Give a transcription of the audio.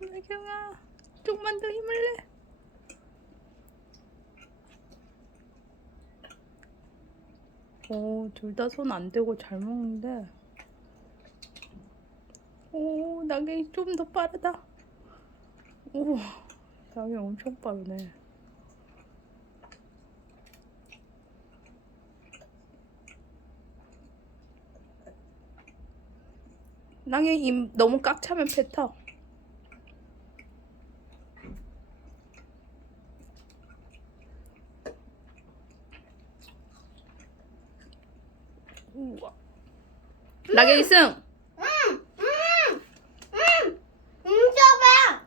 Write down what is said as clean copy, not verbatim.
나경아, 좀만 더 힘을 내. 둘 다 손 안 대고 잘 먹는데. 나경이 좀 더 빠르다. 나경이 엄청 빠르네. 나경이 입 너무 꽉 차면 뱉어. 우와. 나경이 승! 줘봐.